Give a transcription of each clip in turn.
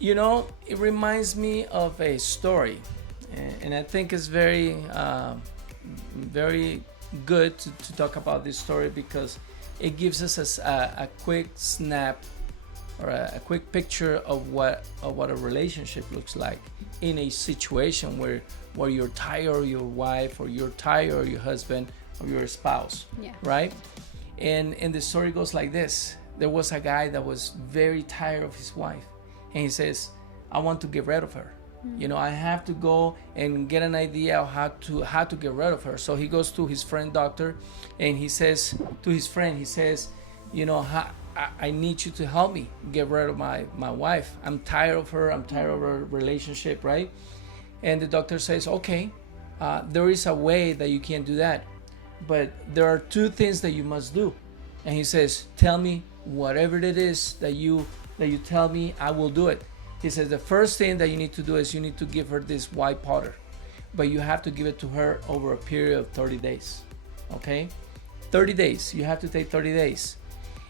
You know, it reminds me of a story, and I think it's very good to talk about this story because it gives us a quick snap or a quick picture of what a relationship looks like in a situation where you're tired of your wife or you're tired of your husband or your spouse, Yeah. right? And the story goes like this: there was a guy that was very tired of his wife, and he says, I want to get rid of her. You know, I have to go and get an idea of how to get rid of her. So he goes to his friend doctor, and he says to his friend, he says, you know, I need you to help me get rid of my wife. I'm tired of her. I'm tired of our relationship, right? And the doctor says, okay, there is a way that you can do that, but there are two things that you must do. And he says, tell me whatever it is that you tell me, I will do it. He says the first thing that you need to do is you need to give her this white powder, but you have to give it to her over a period of 30 days. Okay? 30 days. You have to take 30 days.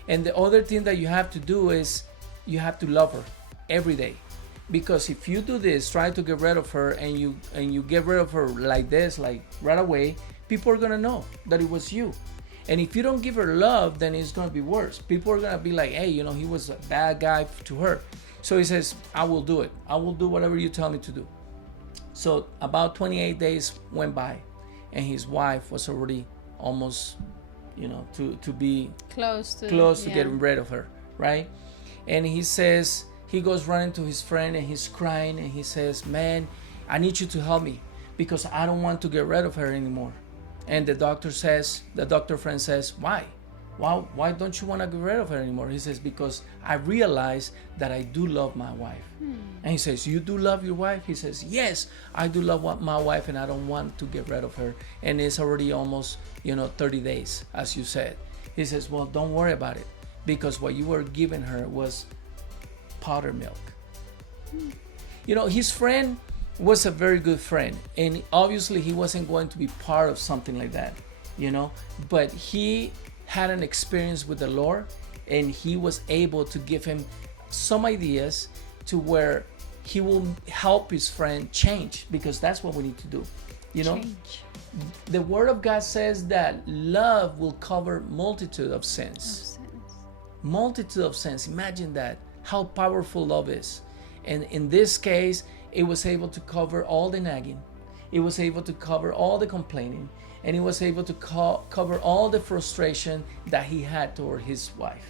And the other thing that you have to do is you have to love her every day. Because if you do this, try to get rid of her, and you get rid of her like this, like right away, people are gonna know that it was you. And if you don't give her love, then it's gonna be worse. People are gonna be like, hey, you know, he was a bad guy to her. So he says, I will do it. I will do whatever you tell me to do. So about 28 days went by, and his wife was already almost, you know, to be Close to yeah, getting rid of her, right? And he says, he goes running to his friend and he's crying and he says, man, I need you to help me because I don't want to get rid of her anymore. And the doctor friend says, why don't you want to get rid of her anymore? He says, because I realize that I do love my wife. And he says, you do love your wife? He says, yes, I do love my wife and I don't want to get rid of her. And it's already almost, 30 days, as you said. He says, well, don't worry about it because what you were giving her was powder milk. His friend was a very good friend, and obviously he wasn't going to be part of something like that, but he had an experience with the Lord, and he was able to give him some ideas to where he will help his friend change, because that's what we need to do. Change. The Word of God says that love will cover multitude of sins. Multitude of sins. Imagine that, how powerful love is. And in this case, it was able to cover all the nagging. It was able to cover all the complaining. And it was able to cover all the frustration that he had toward his wife.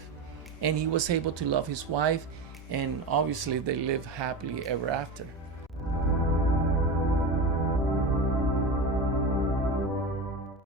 And he was able to love his wife. And obviously they lived happily ever after.